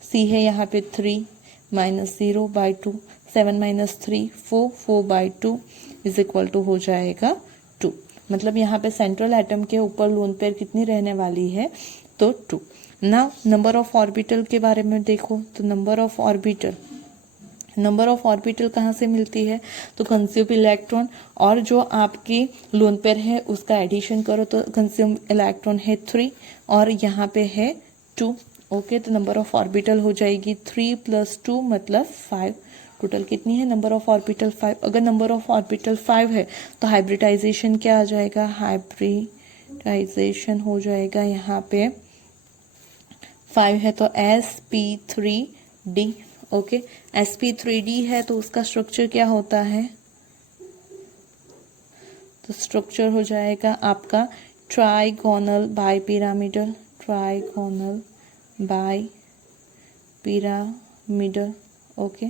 C है यहाँ पे 3 -0/2, 7 - 3 4, 4/2 इज इक्वल टू हो जाएगा 2। मतलब यहाँ पे सेंट्रल एटम के ऊपर लोन पेयर कितनी रहने वाली है, तो 2। ना नंबर ऑफ ऑर्बिटल के बारे में देखो, तो नंबर ऑफ ऑर्बिटल कहाँ से मिलती है, तो कंज्यूम इलेक्ट्रॉन और जो आपकी लोन पेयर है उसका एडिशन करो, तो कंज्यूम इलेक्ट्रॉन है 3 और यहाँ पे है 2। ओके तो नंबर ऑफ ऑर्बिटल हो जाएगी 3 + 2 मतलब 5। टोटल कितनी है, नंबर ऑफ ऑर्बिटल 5। अगर नंबर ऑफ ऑर्बिटल 5 है तो हाइब्रिडाइजेशन क्या आ जाएगा, हाइब्रिडाइजेशन हो जाएगा यहाँ पे 5 है तो sp3d। ओके sp3d है तो उसका स्ट्रक्चर क्या होता है, तो स्ट्रक्चर हो जाएगा आपका trigonal bipyramidal, trigonal bipyramidal. Okay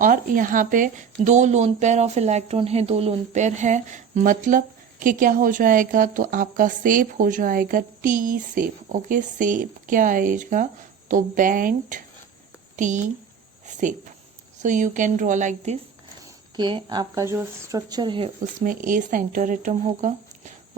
और यहाँ पे 2 लोन पेयर ऑफ इलेक्ट्रॉन है, 2 लोन पेयर है, मतलब कि क्या हो जाएगा, तो आपका शेप हो जाएगा T शेप। ओके शेप क्या आएगा, तो bent T shape. So you can draw like this. कि आपका जो स्ट्रक्चर है उसमें ए सेंटर एटम होगा।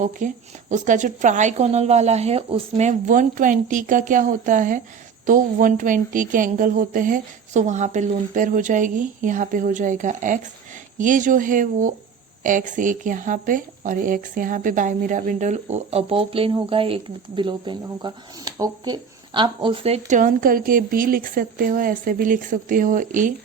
ओके, उसका जो ट्राइगोनल वाला है उसमें 120 का क्या होता है, तो 120 के एंगल होते हैं। सो वहाँ पे लोन पेयर हो जाएगी, यहाँ पे हो जाएगा एक्स। ये जो है वो एक्स एक यहाँ पे और एक्स यहाँ पे बाइमिराबिंडल अबव प्लेन होगा, एक बिलो प्लेन होगा। ओके, आप उसे टर्न करके भी लिख सकते हो, ऐसे भी लिख सकते हो। ए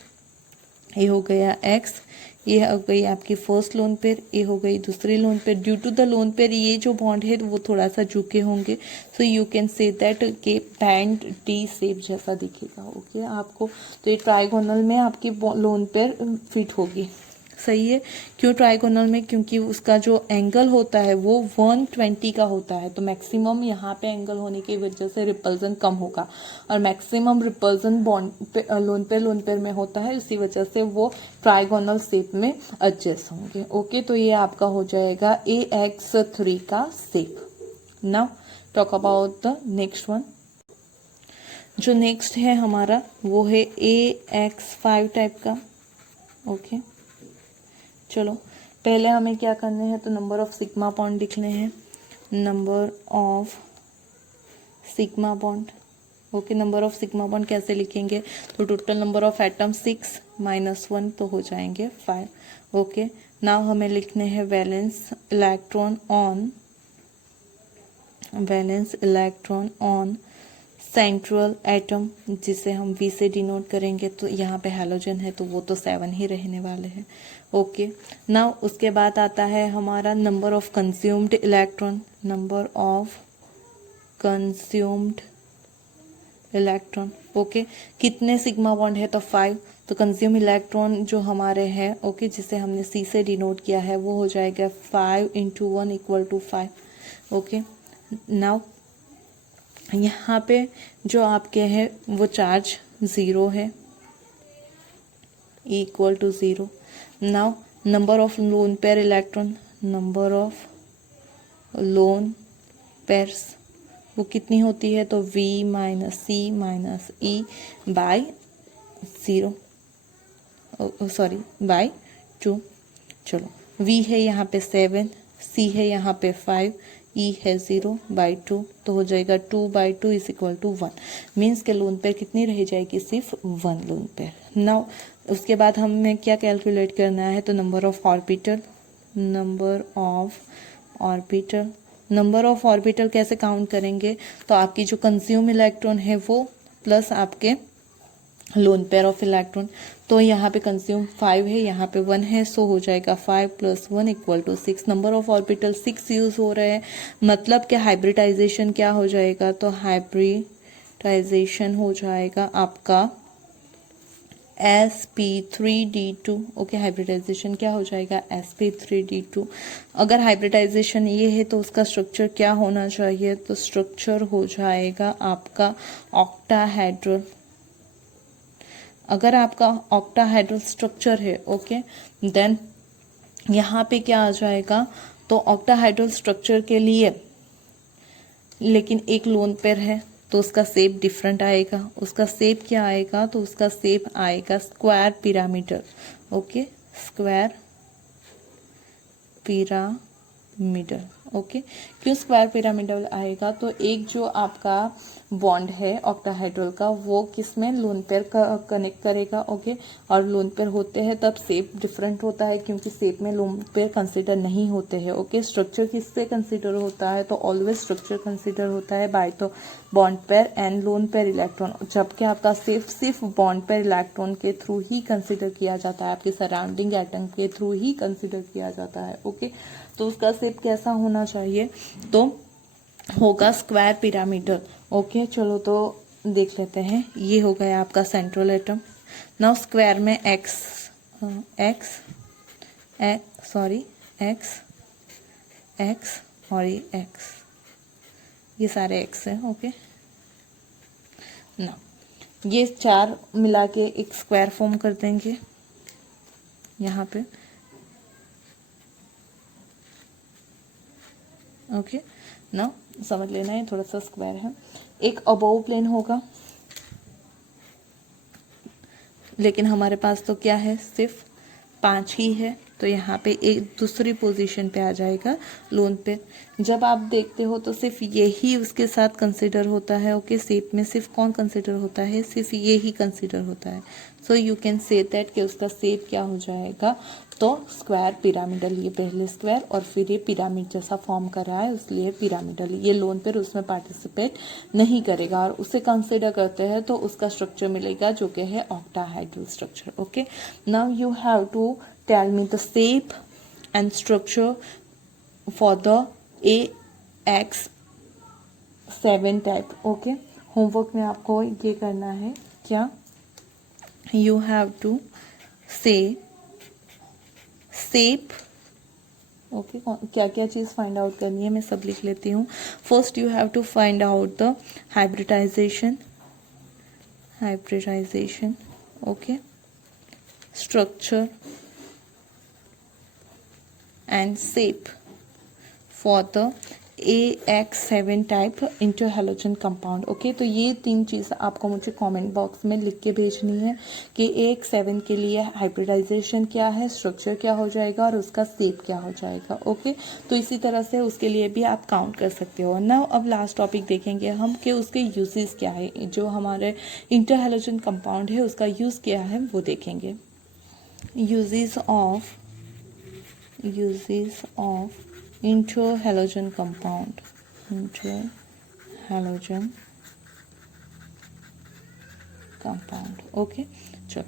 हो गया एक्स, ये हो गई आपकी फर्स्ट लोन पेयर, ये हो गई दूसरी lone pair. Due to the lone pair ये जो बॉन्ड है वो थोड़ा सा झुके होंगे, so you can say that के बैंड टी शेप जैसा दिखेगा। ओके आपको, तो ये ट्राइगोनल में आपकी लोन पेयर फिट होगी। सही है, क्यों ट्राइगोनल में, क्योंकि उसका जो एंगल होता है वो 120 का होता है, तो मैक्सिमम यहाँ पे एंगल होने की वजह से रिपल्जन कम होगा, और मैक्सिमम रिपल्जन बॉन्ड पे लोन पेयर में होता है, इसी वजह से वो ट्राइगोनल शेप में एडजस्ट होंगे। ओके, तो ये आपका हो जाएगा AX3 का shape. Now talk about the next one. जो नेक्स्ट है हमारा वो है AX5 टाइप का। ओके, चलो पहले हमें क्या करने हैं, तो नंबर ऑफ सिग्मा बॉन्ड लिखने हैं। Number of sigma bond. Okay, number of sigma bond कैसे लिखेंगे, तो टोटल नंबर ऑफ एटम 6 -1 तो हो जाएंगे 5। ओके, नाउ हमें लिखने हैं valence electron on central atom, जिसे हम V से डिनोट करेंगे। तो यहाँ पे हैलोजन है तो वो तो 7 ही रहने वाले हैं। ओके, नाउ उसके बाद आता है हमारा number of consumed electron. Number of consumed electron. Okay, कितने सिग्मा बॉन्ड है, तो 5। तो कंज्यूम इलेक्ट्रॉन जो हमारे हैं, ओके, जिसे हमने C से डिनोट किया है, वो हो जाएगा 5 × 1 = 5। ओके, नाउ यहाँ पे जो आपके हैं वो चार्ज 0 है, = 0। Now number of lone pair electron, number of lone pairs वो कितनी होती है, तो V - C - E by 0, sorry by 2। चलो, V है यहाँ पे 7, C है यहाँ पे 5, E है 0/2, तो हो जाएगा 2/2 = 1। मीन्स के लोन पेयर कितनी रह जाएगी, सिर्फ 1 लोन पेयर। नाउ उसके बाद हमें क्या कैलकुलेट करना है, तो number of orbital. Number of orbital कैसे काउंट करेंगे, तो आपकी जो कंज्यूम इलेक्ट्रॉन है वो प्लस आपके लोन पेयर ऑफ इलेक्ट्रॉन। तो यहाँ पे कंज्यूम 5 है, यहाँ पे 1 है, सो हो जाएगा 5 + 1 = 6। नंबर ऑफ ऑर्बिटल 6 यूज हो रहे हैं, मतलब कि हाइब्रिडाइजेशन क्या हो जाएगा, तो हाइब्रिडाइजेशन हो जाएगा आपका sp3d2। ओके, हाइब्रिडाइजेशन क्या हो जाएगा, sp3d2। अगर हाइब्रिडाइजेशन ये है तो उसका स्ट्रक्चर क्या होना चाहिए, तो स्ट्रक्चर हो जाएगा आपका ऑक्टाहेड्रल। अगर आपका ऑक्टाहेड्रल स्ट्रक्चर है, ओके, देन यहाँ पे क्या आ जाएगा, तो ऑक्टाहेड्रल स्ट्रक्चर के लिए लेकिन एक लोन पेयर है तो उसका शेप डिफरेंट आएगा। उसका शेप क्या आएगा, तो उसका शेप आएगा square pyramidal. Okay, square pyramidal. Okay, क्यों स्क्वायर पिरामिडल आएगा, तो एक जो आपका बॉन्ड है ऑक्टाहेड्रल का वो किसमें लोन पेयर का कनेक्ट करेगा। ओके, और लोन पेयर होते हैं तब शेप डिफरेंट होता है, क्योंकि शेप में लोन पेयर कंसीडर नहीं होते हैं। ओके, स्ट्रक्चर किससे कंसीडर होता है, तो ऑलवेज स्ट्रक्चर कंसीडर होता है बाय तो bond pair and loan pair electron, जबकि आपका सिर्फ बॉन्ड पेयर इलेक्ट्रॉन के थ्रू ही कंसीडर किया जाता है, आपके सराउंडिंग एटम के थ्रू ही कंसीडर किया जाता है। ओके, तो उसका शेप कैसा होना चाहिए, तो होगा स्क्वायर पिरामिडल। ओके, चलो तो देख लेते हैं। ये हो गया आपका सेंट्रल एटम। नाउ स्क्वायर में एक्स और ये एक्स, ये सारे एक्स हैं। ओके, नाउ ये 4 मिला के एक स्क्वायर फॉर्म कर देंगे यहाँ पे। ओके, नाउ समझ लेना है, थोड़ा सा स्क्वायर है। एक अबोव प्लेन होगा, लेकिन हमारे पास तो क्या है, सिर्फ 5 ही है, तो यहाँ पे एक दूसरी पोजीशन पे आ जाएगा लोन पे। जब आप देखते हो तो सिर्फ यही उसके साथ कंसिडर होता है। ओके, शेप में सिर्फ कौन कंसिडर होता है, सिर्फ ये ही कंसिडर होता है। सो यू कैन से दैट कि उसका शेप क्या हो जाएगा, तो स्क्वायर पिरामिडल। ये पहले स्क्वायर और फिर ये पिरामिड जैसा फॉर्म कर रहा है, इसलिए पिरामिडल। ये लोन पर उसमें पार्टिसिपेट नहीं करेगा और उसे कंसिडर करते हैं तो उसका स्ट्रक्चर मिलेगा जो कि है octahedral structure. Okay, now you have to tell me the shape and structure for the AX7 type. Okay, homework में आपको ये करना है क्या, you have to say shape. Okay, क्या क्या चीज़ फाइंड आउट करनी है मैं सब लिख लेती हूँ। First you have to find out the hybridization, okay, structure and shape for the AX7 type interhalogen compound. ओके, तो ये 3 चीज़ आपको मुझे कमेंट बॉक्स में लिख के भेजनी है कि AX7 के लिए हाइब्रिडाइजेशन क्या है, स्ट्रक्चर क्या हो जाएगा और उसका शेप क्या हो जाएगा। ओके, तो इसी तरह से उसके लिए भी आप काउंट कर सकते हो ना। अब लास्ट टॉपिक देखेंगे हम कि उसके यूजेस क्या है, जो हमारे इंटरहैलोजन कंपाउंड है उसका यूज़ क्या है वो देखेंगे। uses of interhalogen compound, okay. चलो,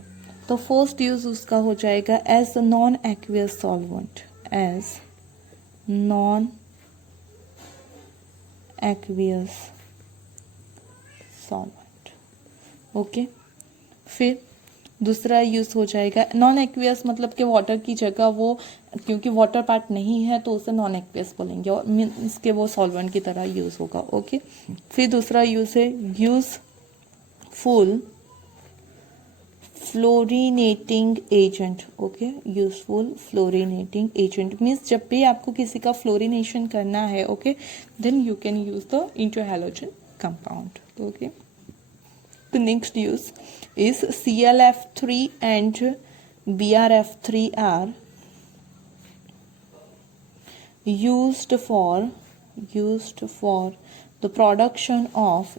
तो फर्स्ट यूज उसका हो जाएगा as non aqueous solvent, okay. फिर दूसरा यूज़ हो जाएगा नॉन एक्वियस, मतलब कि वाटर की जगह वो, क्योंकि वाटर पार्ट नहीं है तो उसे नॉन एक्वियस बोलेंगे और मीन्स के वो सॉल्वेंट की तरह यूज़ होगा। ओके, फिर दूसरा यूज़ है useful fluorinating agent. Okay, useful fluorinating agent means जब भी आपको किसी का फ्लोरिनेशन करना है, okay, then you can use the interhalogen compound. Okay, the next use is ClF3 and BrF3 are used for the production of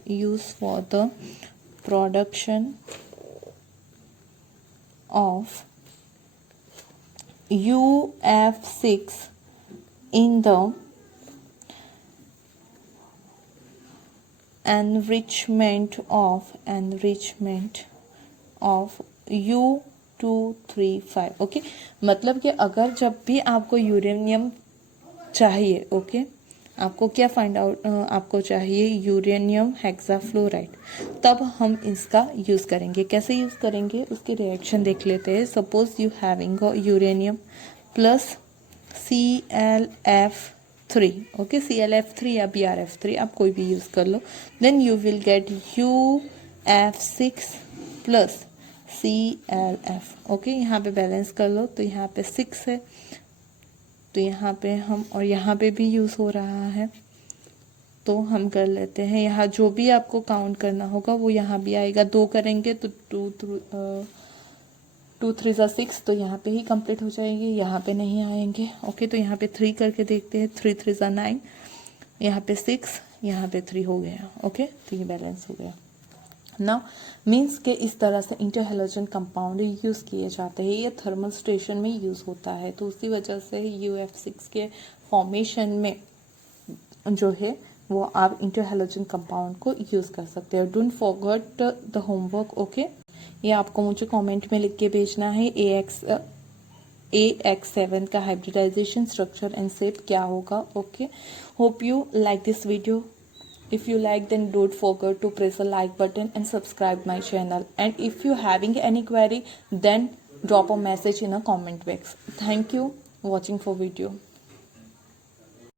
UF6 in the enrichment of U235। Okay, मतलब कि अगर जब भी आपको यूरेनियम चाहिए, okay, आपको क्या find out, आपको चाहिए यूरेनियम हेक्साफ्लोराइड, तब हम इसका यूज़ करेंगे। कैसे यूज़ करेंगे उसके रिएक्शन देख लेते हैं। Suppose you having uranium plus ClF3, okay, ClF3 या BrF3 आप कोई भी यूज़ कर लो, then you will get UF6 plus ClF। Okay, यहाँ पे बैलेंस कर लो, तो यहाँ पे 6 है, तो यहाँ पे हम, और यहाँ पे भी यूज़ हो रहा है, तो हम कर लेते हैं। यहाँ जो भी आपको काउंट करना होगा वो यहाँ भी आएगा। 2 करेंगे तो 2 3 6, तो यहाँ पे ही कंप्लीट हो जाएगी, यहाँ पे नहीं आएंगे। ओके, तो यहाँ पे 3 करके देखते हैं। 3 3 9, यहाँ पे 6, यहाँ पे 3 हो गया। ओके, तो ये बैलेंस हो गया ना। मीन्स के इस तरह से इंटरहैलोजन कंपाउंड यूज़ किए जाते हैं। ये थर्मल स्टेशन में यूज़ होता है, तो उसी वजह से UF6 के फॉर्मेशन में जो है वो आप इंटरहैलोजन कंपाउंड को यूज़ कर सकते हो। Don't forget the homework. Okay, ये आपको मुझे कमेंट में लिख के भेजना है। AX7 का हाइब्रिडाइजेशन, स्ट्रक्चर एंड शेप क्या होगा। Okay, hope you like this video. If you like, then don't forget to press the like button and subscribe my channel. And if you having any query, then drop a message in a comment box. Thank you watching for video.